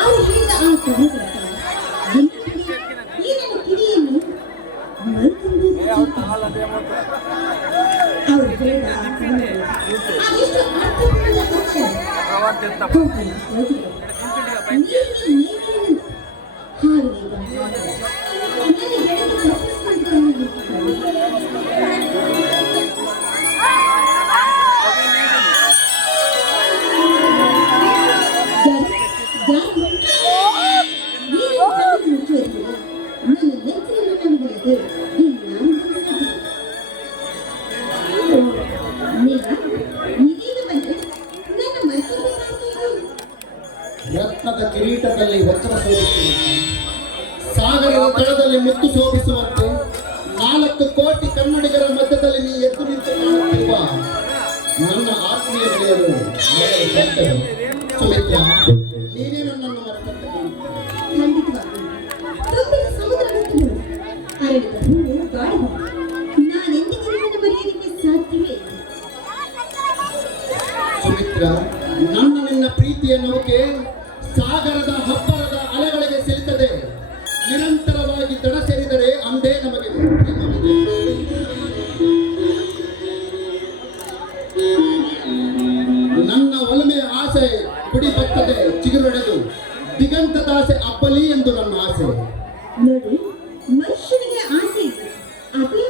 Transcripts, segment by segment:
ಅವರು ಹೇಳಿದ ಆ ಕ್ರಮಗಳ ಈ ನನ್ನ ಕಿವಿಯನ್ನು ಮರುತುಂಬಿ ಅವರು ಹೇಳಿದ ಆ ಕ್ರಮಗಳು ಅದೆಷ್ಟು ಅರ್ಥಪೂರ್ಣ ಅಕ್ಷರ ರತ್ನದ ಕಿರೀಟದಲ್ಲಿ ವಚನ ಶೋಭಿಸುವಂತೆ, ಸಾಗರದ ತಳದಲ್ಲಿ ಮುತ್ತು ಶೋಭಿಸುವಂತೆ 4 ಕೋಟಿ ಕನ್ನಡಿಗರ ಮಧ್ಯದಲ್ಲಿ ನೀ ಎದ್ದು ನಿಂತು ಕಾಣುತ್ತಿರುವ ನನ್ನ ಆತ್ಮೀಯ ಗೆಳೆಯರು ಸುಮಿತ್ರ, ನೀನೇ ನನ್ನನ್ನು ಮರೆತಂತೆ ಸುಮಿತ್ರ, ನನ್ನ ನಿನ್ನ ಪ್ರೀತಿಯ ನೌಕೆ ಸಾಗರದ ಹಬ್ಬರದ ಅಲೆಗಳಿಗೆ ಸಿಲುತ್ತದೆ. ನಿರಂತರವಾಗಿ ದಡ ಸೇರಿದರೆ ಅಂದೇ ನಮಗೆ ನನ್ನ ಒಲಮೆಯ ಆಸೆ ಕುಡಿ ಬರ್ತದೆ ಚಿಗುರೊಡೆದು, ದಿಗಂತದಾಸೆ ಅಬ್ಬಲಿ ಎಂದು ನನ್ನ ಆಸೆ. ನೋಡಿ, ಮನುಷ್ಯನಿಗೆ ಆಸೆ ಅತಿ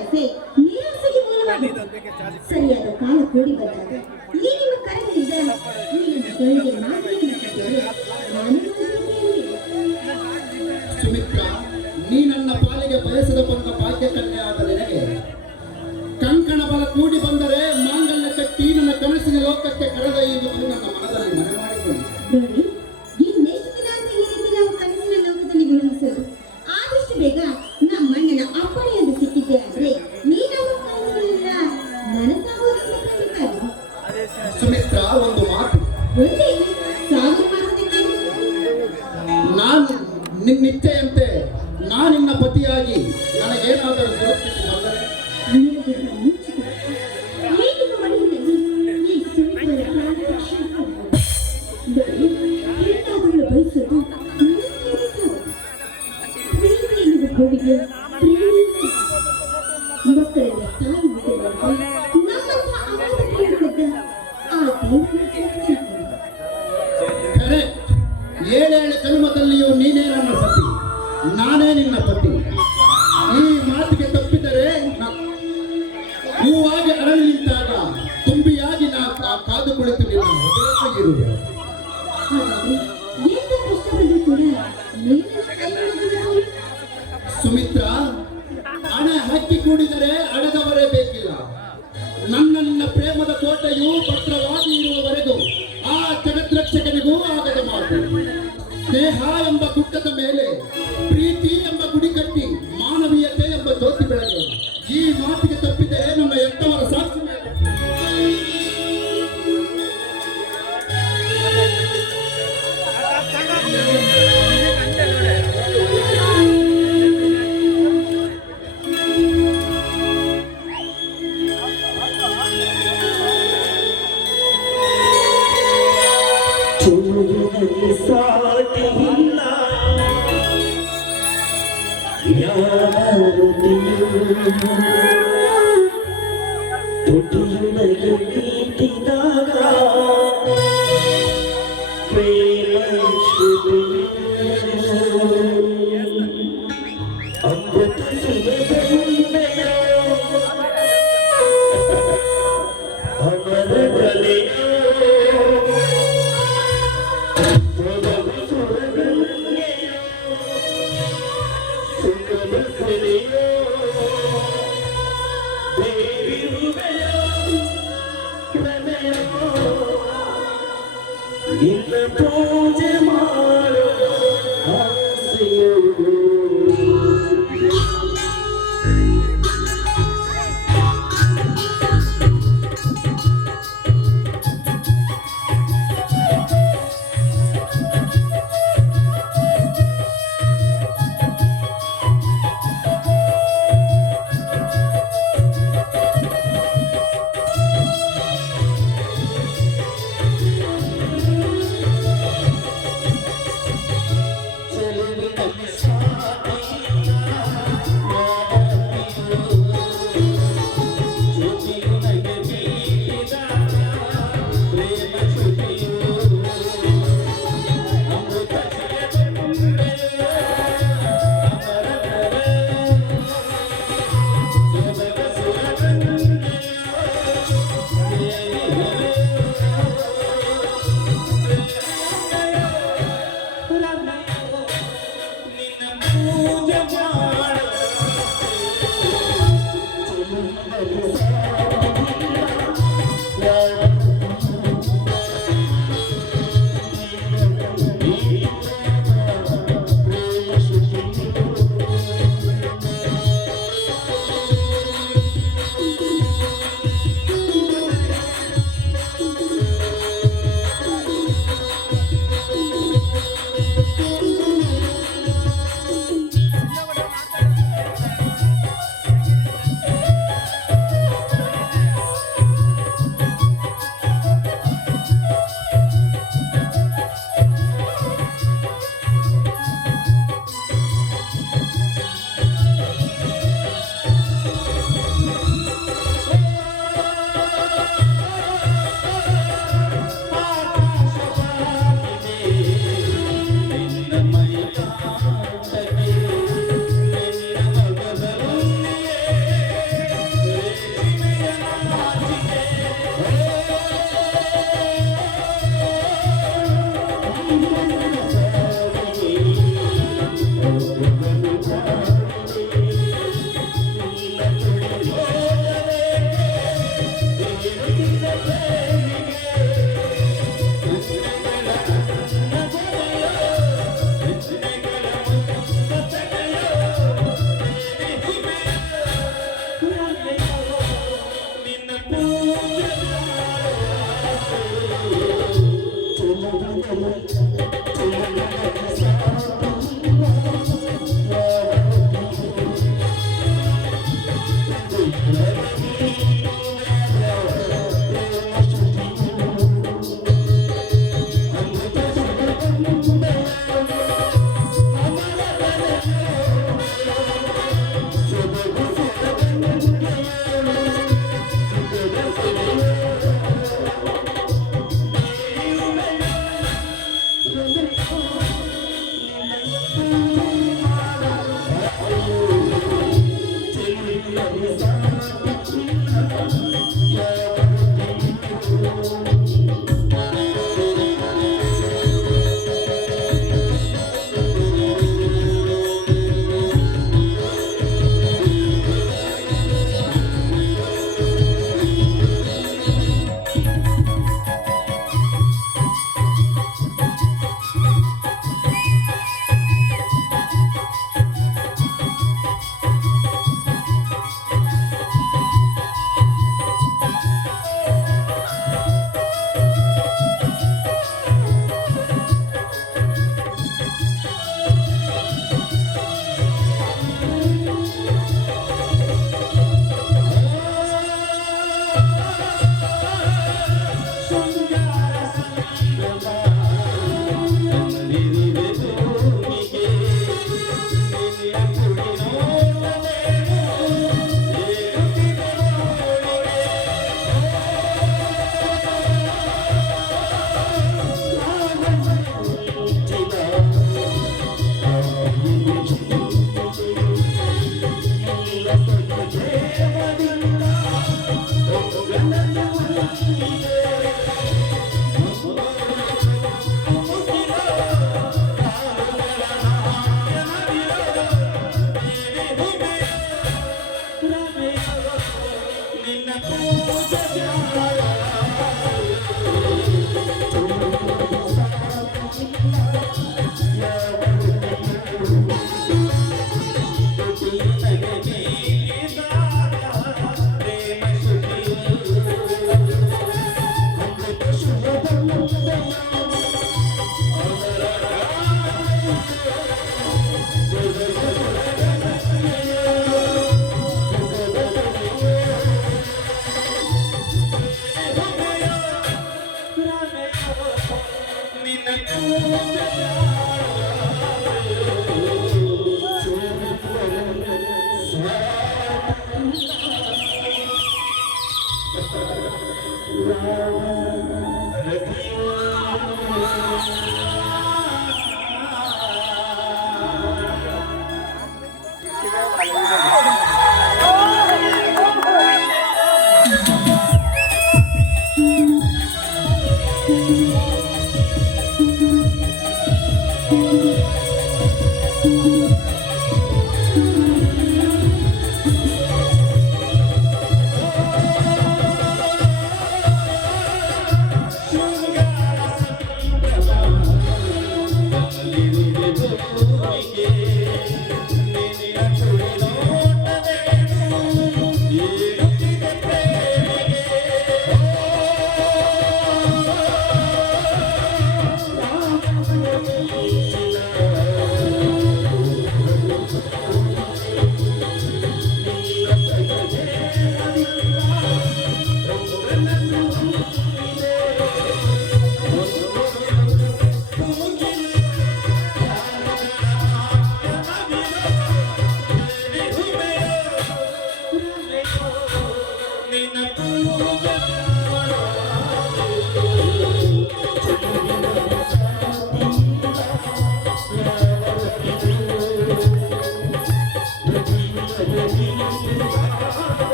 ಆಸೆ ನಿರಾಸೆಗೆ ಮೂಲವಾಗಿದೆ. ಸರಿಯಾದ ಕಾಲ ಕೂಡಿ ಬಂದಾಗ ಈ ನಿಮ್ಮ ಕರೆಯಿಂದ ಸುಮಿತ್ರ, ನೀ ನನ್ನ ಪಾಲಿಗೆ ಬಯಸದ ಬಂದ ಭಾಗ್ಯ ಕನ್ಯೆ ಆದ ನಿನಗೆ ಕಂಕಣ ಬಲ ಕೂಡಿ ಬಂದರೆ ಮಾಂಗಲ್ಯ ಕಟ್ಟಿ ನನ್ನ ಕನಸಿನ ಲೋಕಕ್ಕೆ ಕರೆದೊಯ್ಯುವುದು ನನ್ನ ಮನದಲ್ಲಿ ಮನೆ ಮಾಡಿಕೊಂಡು. ನೋಡಿ, ಇನ್ನೆಷ್ಟು ದಿನ ಅಂತ ಈ ರೀತಿ ನಾವು ಕನಸಿನ ಲೋಕದಲ್ಲಿ ವಿಹರಿಸಲು ಆದಷ್ಟು ಬೇಗ ನಮ್ಮ ಅಣ್ಣನ ಅಪ್ಪಣೆಯನ್ನು ಸಿಕ್ಕಿದ್ದೆ ಆದ್ರೆ ನೀನಮ್ಮ ಕನಸುಗಳಿಂದ ನನಸಾಗುವುದನ್ನು ಖಂಡಿತ. ಸುಮಿತ್ರ, ಒಂದು ಮಾತು, ಒಂದೇ ಸಾಗರ ಮಾಸದಿಂದ ನಾನು ನಿನ್ನಿಚ್ಛೆಯಂತೆ ನಾನಿನ್ನ ಪತಿಯಾಗಿ ನನಗೇನಾದರೂ ದುರಸ್ಥಿತಿ ಬಂದರೆ ಬಯಸೋದು ಮಕ್ಕಳೆಲ್ಲ ತಾಯಿ ಏಳೇಳು ಜನ್ಮದಲ್ಲಿಯೂ ನೀನೇ ನನ್ನ ಪತಿ, ನಾನೇ ನಿನ್ನ ಪತಿ. ಈ ಮಾತಿಗೆ ತಪ್ಪಿದರೆ ಹೂವಾಗಿ ಅರಳಿ ನಿಂತಾಗ ತುಂಬಿಯಾಗಿ ನಾ ಕಾದು ಕುಳಿತು ನಿನ್ನ ಇರುವೆ. ಸುಮಿತ್ರ, ಹಣೆ ಹಕ್ಕಿ ಕೂಡಿದರೆ ಅಡೆದವರೇ ಬೇಕಿಲ್ಲ. ನನ್ನ ನಿನ್ನ ಪ್ರೇಮದ ಕೋಟೆಯು ಭದ್ರವಾಗಿ ಇರುವವರೆಗೂ ಆ ಜಗದ್ರಕ್ಷಕನಿಗೂ ಆಗದ ಮಾತು. ಸ್ನೇಹ ಎಂಬ ಗುಡ್ಡದ ಮೇಲೆ ಪ್ರೀತಿ ಎಂಬ ಗುಡಿ ಕಟ್ಟಿ ಮಾನವೀಯತೆ ಎಂಬ ಜ್ಯೋತಿ ಬೆಳಗ್ಗೆ. ಈ ಮಾತಿಗೆ ತಪ್ಪಿದರೆ ನನ್ನ ಎಂತವರ ಸಾಕ್ಷಿ ಸಾಟಿಲ್ಲ ಯಾರು ತುಟಿಯೊಳಗೆ ನೀತಿದಾಗ ಪ್ರೇಮ ಶ್ರುತಿ ಅಮೃತ ಅಮರ ಕಲೆಯೋ ನಿನ್ನ ಪೂಜೆ ಮಾಡೋ ಆಸೆಯೋ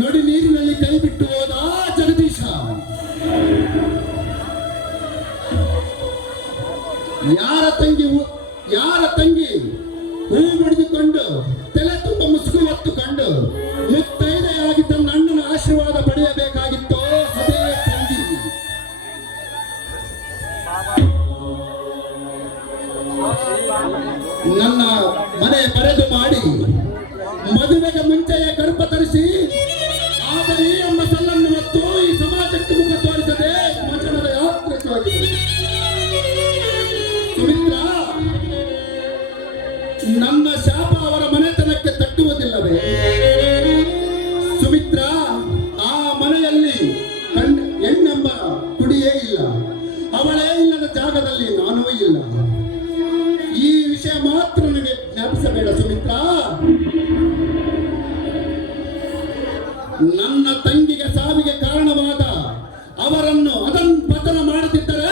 ನಡಿ ನೀರಿನಲ್ಲಿ ಕೈ ಬಿಟ್ಟು ಹೋದ ಜಗದೀಶ. ಯಾರ ತಂಗಿ ಹೂ ಮುಡಿದುಕೊಂಡು ತಲೆ ತುಂಬ ಮುಸುಕು ಹೊತ್ತುಕೊಂಡು ಮುತ್ತೈದೆಯಾಗಿ ತನ್ನ ಅಣ್ಣನ ಆಶೀರ್ವಾದ ಪಡೆಯಬೇಕಾಗಿತ್ತೋ ಅದೇ ತಂಗಿ. ನನ್ನ ಮನೆ ಬರೆದು ಮಾಡಿ ಮದುವೆಗೆ ಮುಂಚೆಯೇ ಗರ್ಭ ತರಿಸಿ ಆದರೆ ಎಂಬ ಸಲ್ಲನ್ನು ಮತ್ತು ಈ ಸಮಾಜಕ್ಕೆ ಮುಖ ತೋರಿಸದೆ ಮಚನದ ಯಾತ್ರೆ ಸಾಗಿದೆ. ಸುಮಿತ್ರ, ನನ್ನ ಶಾಪ ಅವರ ಮನೆತನಕ್ಕೆ ತಟ್ಟುವುದಿಲ್ಲವೇ? ಸುಮಿತ್ರ, ಆ ಮನೆಯಲ್ಲಿ ಹೆಣ್ಣೆಂಬ ಕುಡಿಯೇ ಇಲ್ಲ, ಅವಳೇ ಇಲ್ಲದ ಜಾಗದಲ್ಲಿ ನಾನೂ ಇಲ್ಲ. ಈ ವಿಷಯ ಮಾತ್ರ ನನಗೆ ಜ್ಞಾಪಿಸಬೇಡ ಸುಮಿತ್ರ. ನನ್ನ ತಂಗಿಗೆ ಸಾವಿಗೆ ಕಾರಣವಾದ ಅವರನ್ನು ಅದನ್ನು ಪತನ ಮಾಡುತ್ತಿದ್ದರೆ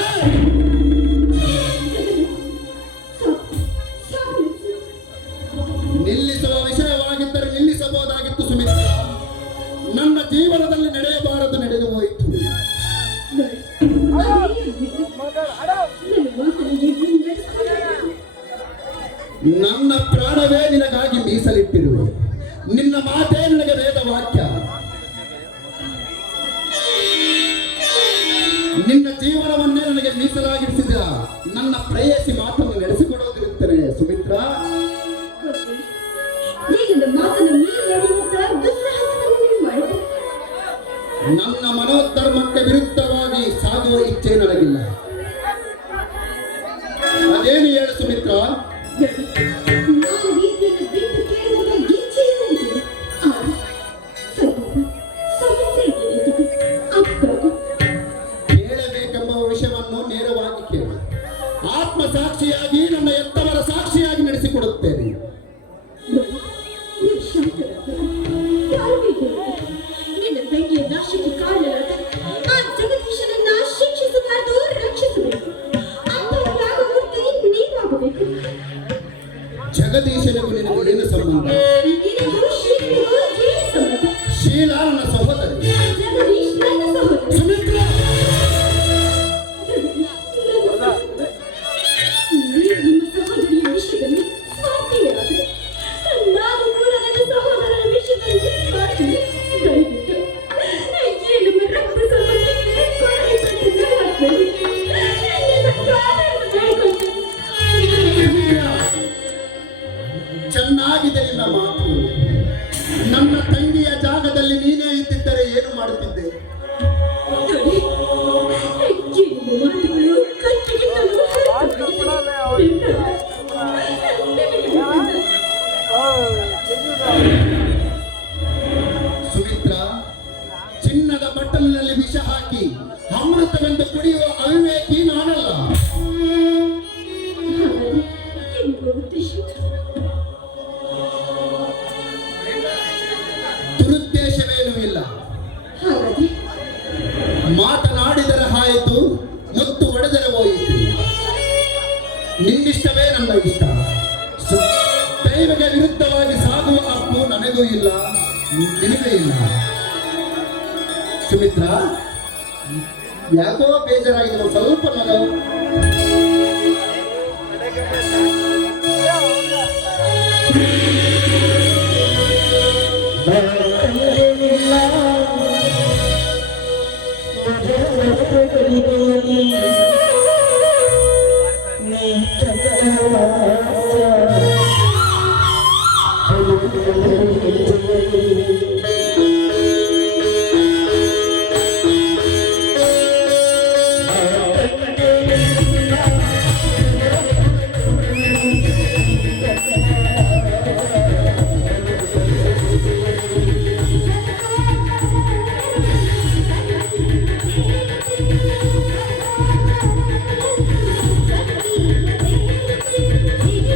ನಿಲ್ಲಿಸುವ ವಿಷಯವಾಗಿದ್ದರೆ ನಿಲ್ಲಿಸಬಹುದಾಗಿತ್ತು ಸುಮಿತ್ರ. ನನ್ನ ಜೀವನದಲ್ಲಿ ನಡೆಯಬಾರದು ನಡೆದು ಹೋಯಿತು. ನನ್ನ ಪ್ರಾಣವೇ ನಿನಗಾಗಿ ಮೀಸಲಿಟ್ಟಿರುವೆ. ನಿನ್ನ ಮಾತೇ ನನಗೆ ವೇದ ವಾಕ್ಯ. ನಿನ್ನ ಜೀವನವನ್ನೇ ನನಗೆ ಮೀಸಲಾಗಿರಿಸಿದ ನನ್ನ ಪ್ರೇಯಸಿ ಮಾತನ್ನು ನಡೆಸಿಕೊಡೋದಿರುತ್ತದೆ ಸುಮಿತ್ರ. ನನ್ನ ಮನೋಧರ್ಮಕ್ಕೆ ವಿರುದ್ಧವಾಗಿ ಸಾಗುವ ಇಚ್ಛೆ ನನಗಿಲ್ಲ. ಅದೇನು ಹೇಳು ಸುಮಿತ್ರ? ಹೇಳಬೇಕೆಂಬ ವಿಷಯವನ್ನು ನೇರವಾಗಿ ಕೇಳಿ. ಆತ್ಮಸಾಕ್ಷಿಯಾಗಿ ನನ್ನ ಎತ್ತವರ ಸಾಕ್ಷಿಯಾಗಿ ನಡೆಸಿಕೊಡುತ್ತೇನೆ. ಜಗದೀಶನಿಗೂ ನಿನಗೆ ಏನು ಸಂಬಂಧ? ಶೀಲಾ ನನ್ನ ಸಹೋದರಿ. ಸುಮಿತ್ರ, ಚೆನ್ನಾಗಿದೆ ನಿನ್ನ ಮಾತು. ನನ್ನ ತಂಗಿಯ ಜಾಗದಲ್ಲಿ ನೀನೇ ಇದ್ದಿದ್ದರೆ ಏನು ಮಾಡುತ್ತಿದ್ದೆ? ಸುಮಿತ್ರ, ಚಿನ್ನದ ಬಟ್ಟಲಿನಲ್ಲಿ ವಿಷ ಹಾಕಿ ಅಮೃತವೆಂದು ಕುಡಿಯುವ ಅವಿವೇಕಿ ನಾನಲ್ಲ. ದುರುದ್ದೇಶವೇನೂ ಇಲ್ಲ. ಮಾತನಾಡಿದರೆ ಆಯಿತು, ಮುತ್ತು ಹೊಡೆದರೆ ಹೋಯಿತು. ನಿನ್ನಿಷ್ಟವೇ ನನ್ನ ಇಷ್ಟ. ದೈವಕ್ಕೆ ವಿರುದ್ಧವಾಗಿ ಸಾಗುವ ಹಕ್ಕು ನನಗೂ ಇಲ್ಲ, ನಿನಗೂ ಇಲ್ಲ. ಸುಮಿತ್ರ, ಯಾಕೋ ಬೇಜಾರಾಗಿದೆ, ಸ್ವಲ್ಪ ನಗು. Thank you.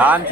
ನಾನು